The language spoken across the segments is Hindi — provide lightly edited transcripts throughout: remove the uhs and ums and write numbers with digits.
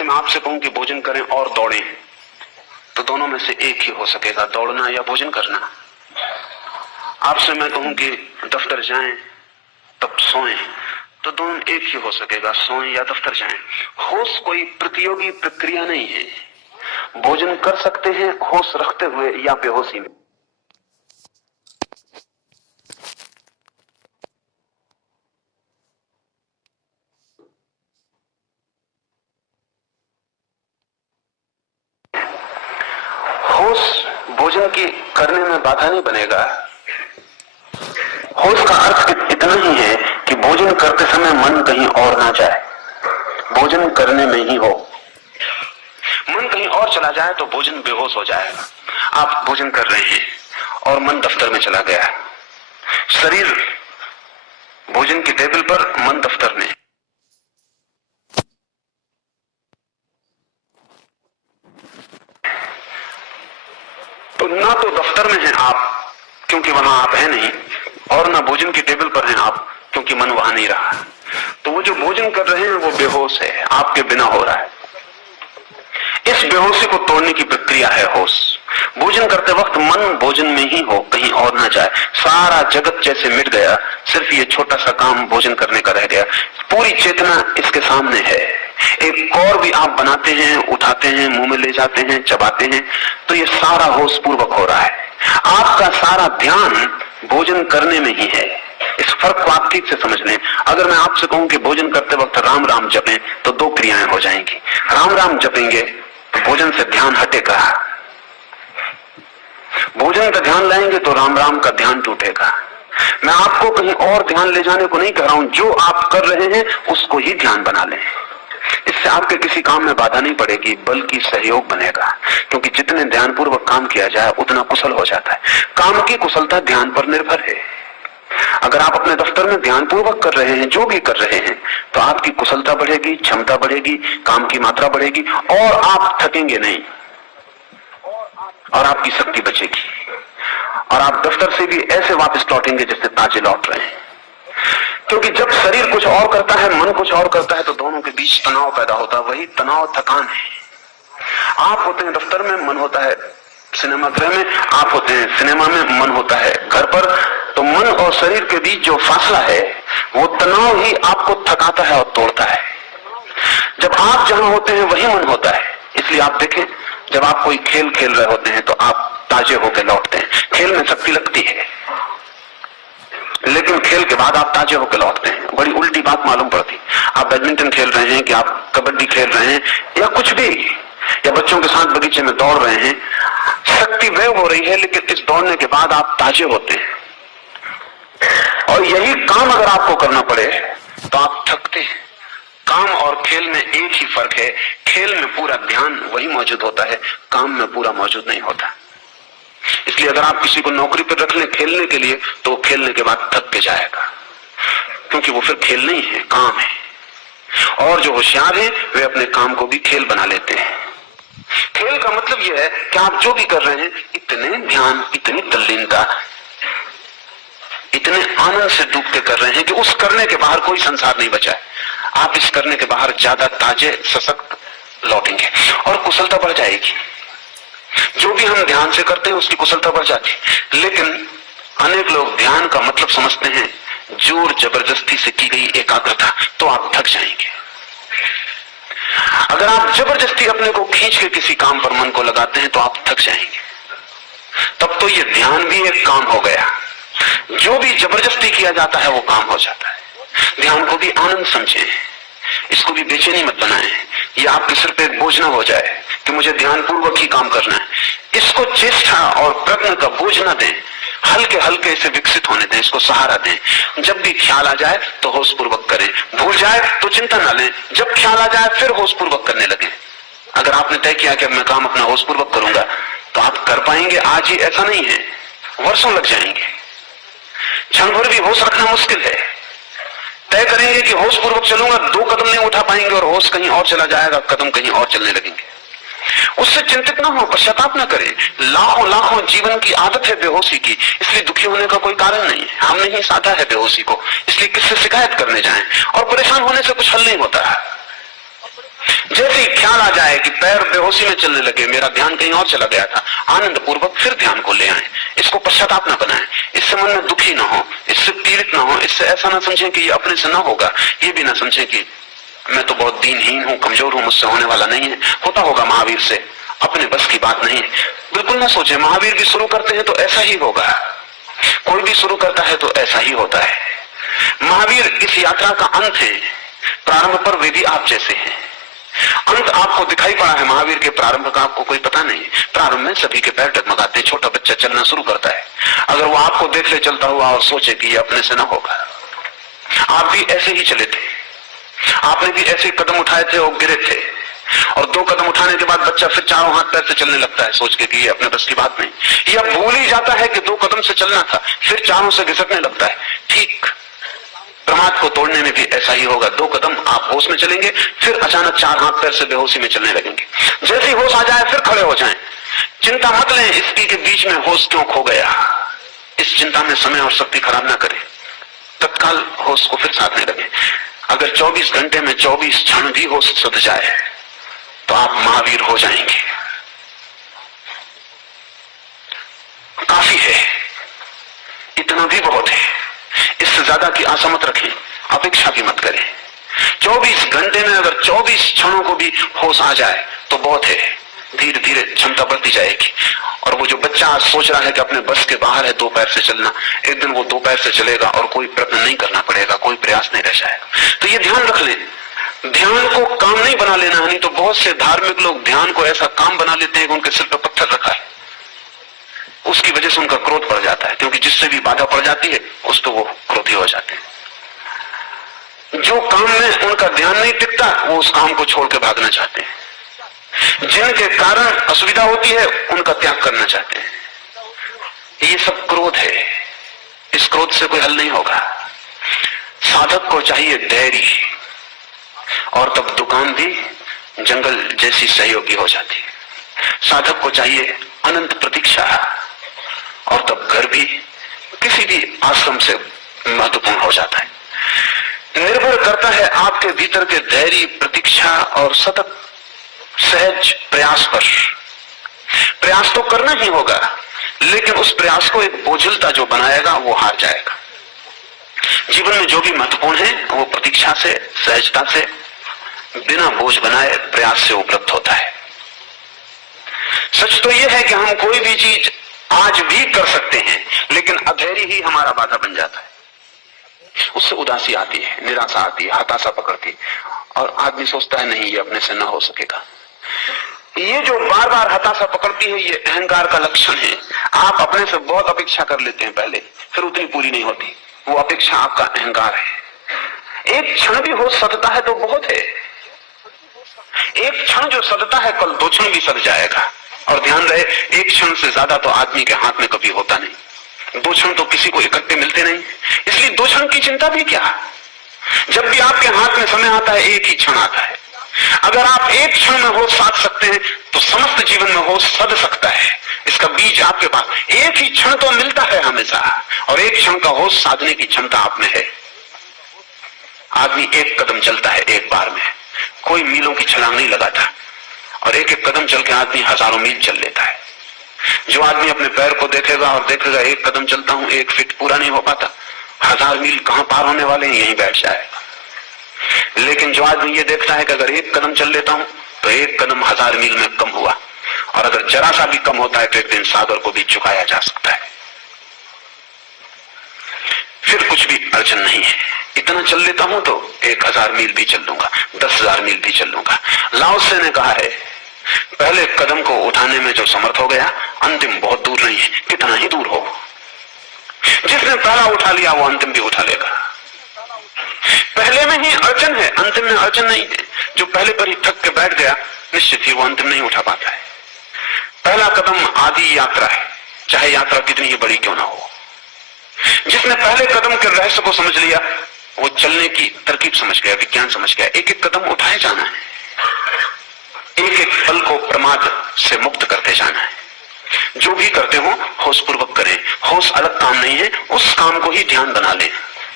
जैसे मैं आपसे कहूं कि भोजन करें और दौड़ें, तो दोनों में से एक ही हो सकेगा, दौड़ना या भोजन करना। आपसे मैं कहूं कि दफ्तर जाएं तब सोएं, तो दोनों एक ही हो सकेगा, सोएं या दफ्तर जाएं। होश कोई प्रतियोगी प्रक्रिया नहीं है। भोजन कर सकते हैं होश रखते हुए या बेहोशी में। होश भोजन की करने में बाधा नहीं बनेगा। होश का अर्थ इतना ही है कि भोजन करते समय मन कहीं और ना जाए, भोजन करने में ही हो। मन कहीं और चला जाए तो भोजन बेहोश हो जाएगा। आप भोजन कर रहे हैं और मन दफ्तर में चला गया, शरीर भोजन की टेबल पर, मन दफ्तर में। तो ना तो दफ्तर में हैं आप क्योंकि वहां आप हैं नहीं, और ना भोजन की टेबल पर हैं आप क्योंकि मन वहां नहीं रहा। तो वो जो भोजन कर रहे हैं वो बेहोश है, आपके बिना हो रहा है। इस बेहोशी को तोड़ने की प्रक्रिया है होश। भोजन करते वक्त मन भोजन में ही हो, कहीं और ना जाए। सारा जगत जैसे मिट गया, सिर्फ ये छोटा सा काम भोजन करने का रह गया। पूरी चेतना इसके सामने है। एक और भी आप बनाते हैं, उठाते हैं, मुंह में ले जाते हैं, चबाते हैं, तो ये सारा होश पूर्वक हो रहा है। आपका सारा ध्यान भोजन करने में ही है। इस फर्क को आप ठीक से समझ लें। अगर मैं आपसे कहूं कि भोजन करते वक्त राम राम जपें, तो दो क्रियाएं हो जाएंगी। राम राम जपेंगे तो भोजन से ध्यान हटेगा, भोजन का ध्यान लाएंगे तो राम राम का ध्यान टूटेगा। मैं आपको कहीं और ध्यान ले जाने को नहीं कह रहा हूं, जो आप कर रहे हैं उसको ही ध्यान बना लें। इससे आपके किसी काम में बाधा नहीं पड़ेगी, बल्कि सहयोग बनेगा। क्योंकि जितने ध्यानपूर्वक काम किया जाए उतना कुशल हो जाता है। काम की कुशलता ध्यान पर निर्भर है। अगर आप अपने दफ्तर में ध्यानपूर्वक कर रहे हैं, जो भी कर रहे हैं, तो आपकी कुशलता बढ़ेगी, क्षमता बढ़ेगी, काम की मात्रा बढ़ेगी, और आप थकेंगे नहीं, और आपकी शक्ति बचेगी, और आप दफ्तर से भी ऐसे वापस लौटेंगे जैसे ताजे लौट रहे हैं। क्योंकि जब शरीर कुछ और करता है, मन कुछ और करता है, तो दोनों के बीच तनाव पैदा होता है। वही तनाव थकान है। आप होते हैं दफ्तर में, मन होता है सिनेमा गृह में, आप होते हैं सिनेमा में, मन होता है घर पर। तो मन और शरीर के बीच जो फासला है, वो तनाव ही आपको थकाता है और तोड़ता है। जब आप जहां होते हैं वही मन होता है। इसलिए आप देखें, जब आप कोई खेल खेल रहे होते हैं तो आप ताजे होकर लौटते हैं। खेल में शक्ति लगती है, लेकिन खेल के बाद आप ताजे होकर लौटते हैं। बड़ी उल्टी बात मालूम पड़ती। आप बैडमिंटन खेल रहे हैं, कि आप कबड्डी खेल रहे हैं, या कुछ भी, या बच्चों के साथ बगीचे में दौड़ रहे हैं, शक्ति व्यय हो रही है, लेकिन इस दौड़ने के बाद आप ताजे होते हैं। और यही काम अगर आपको करना पड़े तो आप थकते हैं। काम और खेल में एक ही फर्क है, खेल में पूरा ध्यान वही मौजूद होता है, काम में पूरा मौजूद नहीं होता। इसलिए अगर आप किसी को नौकरी पर रख लें खेलने के लिए, तो खेलने के बाद थक के जाएगा, क्योंकि वो फिर खेल नहीं है, काम है। और जो होशियार हैं वे अपने काम को भी खेल बना लेते हैं। खेल का मतलब यह है कि आप जो भी कर रहे हैं, इतने ध्यान, इतनी तल्लीनता, इतने आनंद से डूब के कर रहे हैं कि उस करने के बाहर कोई संसार नहीं बचा है। आप इस करने के बाहर ज्यादा ताजे, सशक्त लौटेंगे, और कुशलता बढ़ जाएगी। जो भी हम ध्यान से करते हैं उसकी कुशलता बढ़ जाती है। लेकिन अनेक लोग ध्यान का मतलब समझते हैं जोर जबरदस्ती से की गई एकाग्रता, तो आप थक जाएंगे। अगर आप जबरदस्ती अपने को खींच के किसी काम पर मन को लगाते हैं तो आप थक जाएंगे। तब तो ये ध्यान भी एक काम हो गया। जो भी जबरदस्ती किया जाता है वो काम हो जाता है। ध्यान को भी आनंद समझें, इसको भी बेचैनी मत बनाएं। ये आपके सिर पे एक बोझ ना हो जाए कि मुझे ध्यान पूर्वक ही काम करना है। इसको चेष्टा और प्रयत्न का बोझ ना दें, हल्के हल्के इसे विकसित होने दें, इसको सहारा दें। जब भी ख्याल आ जाए तो होश पूर्वक करें, भूल जाए तो चिंता ना लें। जब ख्याल आ जाए फिर होश पूर्वक करने लगे। अगर आपने तय किया कि अब मैं काम अपना होश पूर्वक करूंगा, तो आप कर पाएंगे आज ही, ऐसा नहीं है, वर्षों लग जाएंगे। क्षण भर भी होश रखना मुश्किल है। तय करेंगे कि होश पूर्वक चलूंगा, 2 कदम नहीं उठा पाएंगे और होश कहीं और चला जाएगा, कदम कहीं और चलने लगेंगे। उससे चिंतित ना हो, पश्चाताप ना करें। लाखों लाखों जीवन की आदत है बेहोशी की, इसलिए दुखी होने का कोई कारण नहीं है। हमने ही साधा है बेहोशी को, इसलिए किससे शिकायत करने जाएं, और परेशान होने से कुछ हल नहीं होता है। जैसे ही ख्याल ख्याल आ जाए कि पैर बेहोशी में चलने लगे, मेरा ध्यान कहीं और चला गया था, आनंद पूर्वक फिर ध्यान को ले आए। इसको पश्चाताप न बनाएं, इससे मन में दुखी ना हो, इससे पीड़ित ना हो, इससे ऐसा ना समझें कि ये अपने से ना होगा, ये भी ना समझें कि मैं तो बहुत दीनहीन हूं, कमजोर हूं, मुझसे होने वाला नहीं है, होता होगा महावीर से, अपने बस की बात नहीं है। बिल्कुल ना सोचे, महावीर भी शुरू करते हैं तो ऐसा ही होगा, कोई भी शुरू करता है तो ऐसा ही होता है। महावीर इस यात्रा का अंत है, प्रारंभ पर वे भी आप जैसे हैं। अंत आपको दिखाई पड़ा है, महावीर के प्रारंभ का आपको कोई पता नहीं। प्रारंभ में सभी के पैर डगमगाते, छोटा बच्चा चलना शुरू करता है, अगर वो आपको देख ले चलता हुआ और सोचे कि ये अपने से ना होगा। आप भी ऐसे ही चले थे, आपने भी ऐसे कदम उठाए थे और गिरे थे, और 2 कदम उठाने के बाद बच्चा फिर चारों हाथ पैर से चलने लगता है, सोच के कि ये अपने बस की बात नहीं। यह भूल ही जाता है कि 2 कदम से चलना था, फिर चारों से घिसकने लगता है। ठीक प्रमाद को तोड़ने में भी ऐसा ही होगा, 2 कदम आप होश में चलेंगे, फिर अचानक 4 हाथ पैर से बेहोशी में चलने लगेंगे। जैसे होश आ जाए फिर खड़े हो जाएं। चिंता मत लें इसकी के बीच में होश क्यों खो गया, इस चिंता में समय और शक्ति खराब ना करें, तत्काल होश को फिर साधने लगे। अगर 24 घंटे में 24 क्षण भी होश सध जाए तो आप महावीर हो जाएंगे। काफी है, इतना भी बहुत है, इससे ज्यादा की आशा मत रखें, अपेक्षा भी मत करें। 24 घंटे में अगर 24 क्षणों को भी होश आ जाए तो बहुत है, धीरे धीरे क्षमता बढ़ती जाएगी। और वो जो बच्चा आज सोच रहा है कि अपने बस के बाहर है 2 पैर से चलना, एक दिन वो 2 पैर से चलेगा और कोई प्रयत्न नहीं करना पड़ेगा, कोई प्रयास नहीं रह जाएगा। तो ये ध्यान रख लें, ध्यान को काम नहीं बना लेना है। नहीं तो बहुत से धार्मिक लोग ध्यान को ऐसा काम बना लेते हैं कि उनके सिर पर पत्थर रखा है, उसकी वजह से उनका क्रोध बढ़ जाता है, क्योंकि जिससे भी बाधा पड़ जाती है उस तो वो क्रोधी हो जाते हैं। जो काम में उनका ध्यान नहीं टिकता वो उस काम को छोड़ के भागना चाहते हैं, जिनके कारण असुविधा होती है उनका त्याग करना चाहते हैं। ये सब क्रोध है, इस क्रोध से कोई हल नहीं होगा। साधक को चाहिए धैर्य, और तब दुकान भी जंगल जैसी सहयोगी हो जाती है। साधक को चाहिए अनंत प्रतीक्षा, और तब घर भी किसी भी आश्रम से महत्वपूर्ण हो जाता है। निर्भर करता है आपके भीतर के धैर्य, प्रतीक्षा और सतत सहज प्रयास पर। प्रयास तो करना ही होगा, लेकिन उस प्रयास को एक बोझिलता जो बनाएगा वो हार जाएगा। जीवन में जो भी महत्वपूर्ण है वो प्रतीक्षा से, सहजता से, बिना बोझ बनाए प्रयास से उपलब्ध होता है। सच तो यह है कि हम कोई भी चीज आज भी कर सकते हैं, लेकिन अधैर्य ही हमारा बाधा बन जाता है। उससे उदासी आती है, निराशा आती है, हताशा पकड़ती, और आदमी सोचता है नहीं ये अपने से ना हो सकेगा। ये जो बार बार हताशा पकड़ती है ये अहंकार का लक्षण है। आप अपने से बहुत अपेक्षा कर लेते हैं पहले, फिर उतनी पूरी नहीं होती, वो अपेक्षा आपका अहंकार है। एक क्षण भी हो सदता है तो बहुत है, एक क्षण जो सदता है कल 2 क्षण भी सद जाएगा। और ध्यान रहे, एक क्षण से ज्यादा तो आदमी के हाथ में कभी होता नहीं, 2 क्षण तो किसी को इकट्ठे मिलते नहीं, इसलिए 2 क्षण की चिंता भी क्या। जब भी आपके हाथ में समय आता है एक ही क्षण आता है। अगर आप एक क्षण में होश साध सकते हैं तो समस्त जीवन में होश सद सकता है। इसका बीज आपके पास एक ही क्षण तो मिलता है हमेशा, और एक क्षण का होश साधने की क्षमता आप में है। आदमी एक कदम चलता है एक बार में, कोई मीलों की छलांग नहीं लगाता, और एक एक कदम चल के आदमी हजारों मील चल लेता है। जो आदमी अपने पैर को देखेगा और देखेगा एक कदम चलता हूं, 1 फीट पूरा नहीं हो पाता, 1000 मील कहां पार होने वाले हैं यहीं बैठ जाएगा। लेकिन जो आदमी ये देखता है कि अगर 1 कदम चल लेता हूं तो 1 कदम 1000 मील में कम हुआ, और अगर जरा सा भी कम होता है तो एक दिन सागर को भी चुकाया जा सकता है। फिर कुछ भी अड़चन नहीं है, इतना चल लेता हूं तो 1000 मील भी चल लूंगा, 10,000 मील भी चल लूंगा। लाओ त्से ने कहा है, पहले कदम को उठाने में जो समर्थ हो गया अंतिम बहुत दूर नहीं है, कितना ही दूर हो। जिसने पहला उठा लिया वो अंतिम भी उठा लेगा। पहले में ही अड़चन है, अंतिम में अड़चन नहीं है। जो पहले पर ही थक के बैठ गया निश्चित ही वो अंतिम नहीं उठा पाता है। पहला कदम आदि यात्रा है, चाहे यात्रा कितनी ही बड़ी क्यों ना हो। जिसने पहले कदम के रहस्य को समझ लिया वो चलने की तरकीब समझ गया, विज्ञान समझ गया। एक एक कदम उठाए जाना है, एक एक पल को प्रमाद से मुक्त करते जाना है। जो भी करते हो होश पूर्वक करें, होश अलग काम नहीं है, उस काम को ही ध्यान बना लें।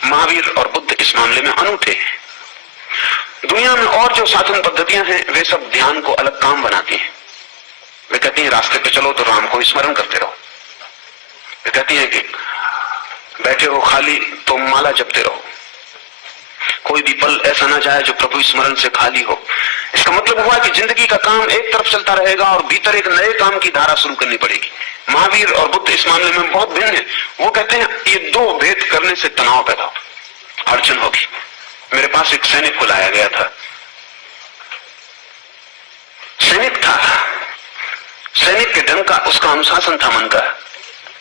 महावीर और बुद्ध इस मामले में अनूठे हैं। दुनिया में और जो साधन पद्धतियां हैं वे सब ध्यान को अलग काम बनाती हैं। वे कहती हैं रास्ते पे चलो तो राम को स्मरण करते रहो। वे कहती हैं कि बैठे हो खाली तो माला जपते रहो। कोई भी पल ऐसा ना जाए जो प्रभु स्मरण से खाली हो। इसका मतलब हुआ कि जिंदगी का काम एक तरफ चलता रहेगा और भीतर एक नए काम की धारा शुरू करनी पड़ेगी। महावीर और बुद्ध इस मामले में बहुत भिन्न है। वो कहते हैं ये दो भेद करने से तनाव पैदा हो, अड़चन होगी। मेरे पास एक सैनिक को लाया गया था। सैनिक था, सैनिक के ढंग का उसका अनुशासन था मन का।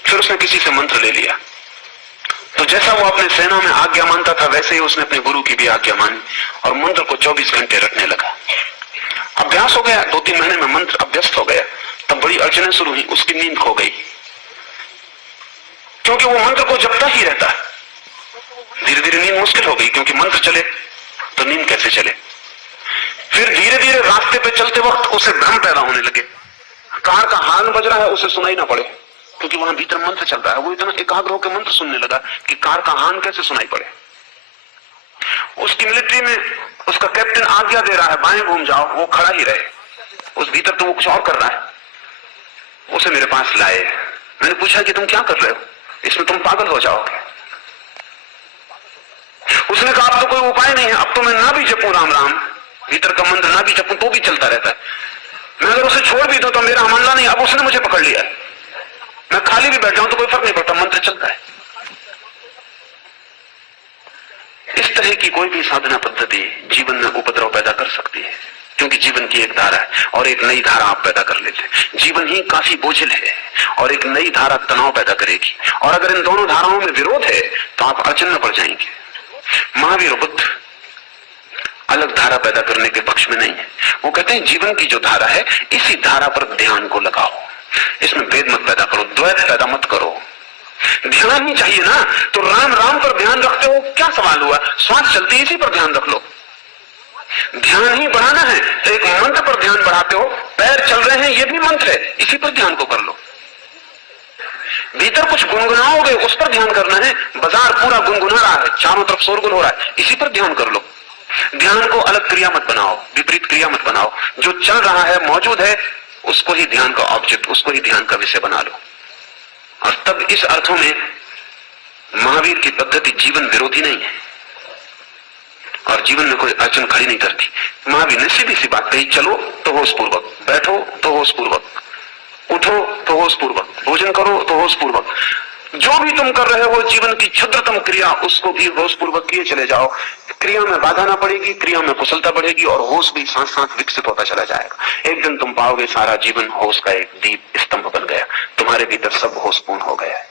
फिर उसने किसी से मंत्र ले लिया, तो जैसा वो अपने सेना में आज्ञा मानता था वैसे ही उसने अपने गुरु की भी आज्ञा मानी और मंत्र को 24 घंटे रटने लगा। अभ्यास हो गया, 2-3 महीने में मंत्र अभ्यस्त हो गया। तब बड़ी अड़चनें शुरू हुई, उसकी नींद खो गई, क्योंकि वो मंत्र को जपता ही रहता। धीरे धीरे नींद मुश्किल हो गई, क्योंकि मंत्र चले तो नींद कैसे चले। फिर धीरे धीरे रास्ते पे चलते वक्त उसे भ्रम पैदा होने लगे। कार का हॉर्न बज रहा है, उसे सुनाई ना पड़े, क्योंकि वहां भीतर मंत्र चल रहा है। वो इतना एकाग्र होकर मंत्र सुनने लगा कि कार का हॉर्न कैसे सुनाई पड़े। उसकी मिलिट्री में उसका कैप्टन आज्ञा दे रहा है बाएं घूम जाओ, वो खड़ा ही रहे, उस भीतर तो वो कुछ और कर रहा है। उसे मेरे पास लाए, मैंने पूछा कि तुम क्या कर रहे हो, इसमें तुम पागल हो जाओगे। उसने कहा अब तो कोई उपाय नहीं है, अब तो मैं ना भी जपूं राम राम, भीतर का मंत्र ना भी जपूं तो भी चलता रहता है। मैं अगर उसे छोड़ भी दूं तो मेरा मामला नहीं। अब उसने मुझे पकड़ लिया, मैं खाली भी बैठ जाऊं तो कोई फर्क नहीं पड़ता, मंत्र चलता है। इस तरह की कोई भी साधना पद्धति जीवन में उपद्रव पैदा कर सकती है, क्योंकि जीवन की एक धारा है और एक नई धारा आप पैदा कर लेते हैं। जीवन ही काफी बोझिल है और एक नई धारा तनाव पैदा करेगी, और अगर इन दोनों धाराओं में विरोध है तो आप अड़चन में पड़ जाएंगे। महावीर और बुद्ध अलग धारा पैदा करने के पक्ष में नहीं है। वो कहते हैं जीवन की जो धारा है इसी धारा पर ध्यान को लगाओ, इसमें भेद मत पैदा करो, द्वैत पैदा मत करो। ध्यान ही चाहिए ना, तो राम राम पर ध्यान रखते हो, क्या सवाल हुआ? श्वास चलती है, इसी पर ध्यान रख लो। ध्यान ही बढ़ाना है तो एक मंत्र पर ध्यान बढ़ाते हो, पैर चल रहे हैं ये भी मंत्र है, इसी पर ध्यान को कर लो। भीतर कुछ गुनगुनाओगे उस पर ध्यान करना है, बाजार पूरा गुनगुना रहा है, चारों तरफ शोरगुल हो रहा है, इसी पर ध्यान कर लो। ध्यान को अलग क्रिया मत बनाओ, विपरीत क्रिया मत बनाओ। जो चल रहा है मौजूद है उसको ही ध्यान का ऑब्जेक्ट, उसको ही ध्यान का विषय बना लो। और तब इस अर्थों में महावीर की पद्धति जीवन विरोधी नहीं है और जीवन में कोई अड़चन खड़ी नहीं करती। महावीर ने सीधी सी बात कही, चलो तो होश पूर्वक, बैठो तो होश पूर्वक, उठो तो होश पूर्वक, भोजन करो तो होश पूर्वक। जो भी तुम कर रहे हो जीवन की क्षुद्रतम क्रिया उसको भी होश पूर्वक किए चले जाओ। क्रिया में बाधा ना पड़ेगी, क्रिया में कुशलता बढ़ेगी और होश भी साथ साथ विकसित होता चला जाएगा। एक दिन तुम पाओगे सारा जीवन होश का एक दीप स्तंभ बन गया, तुम्हारे भीतर सब होशपूर्ण हो गया है।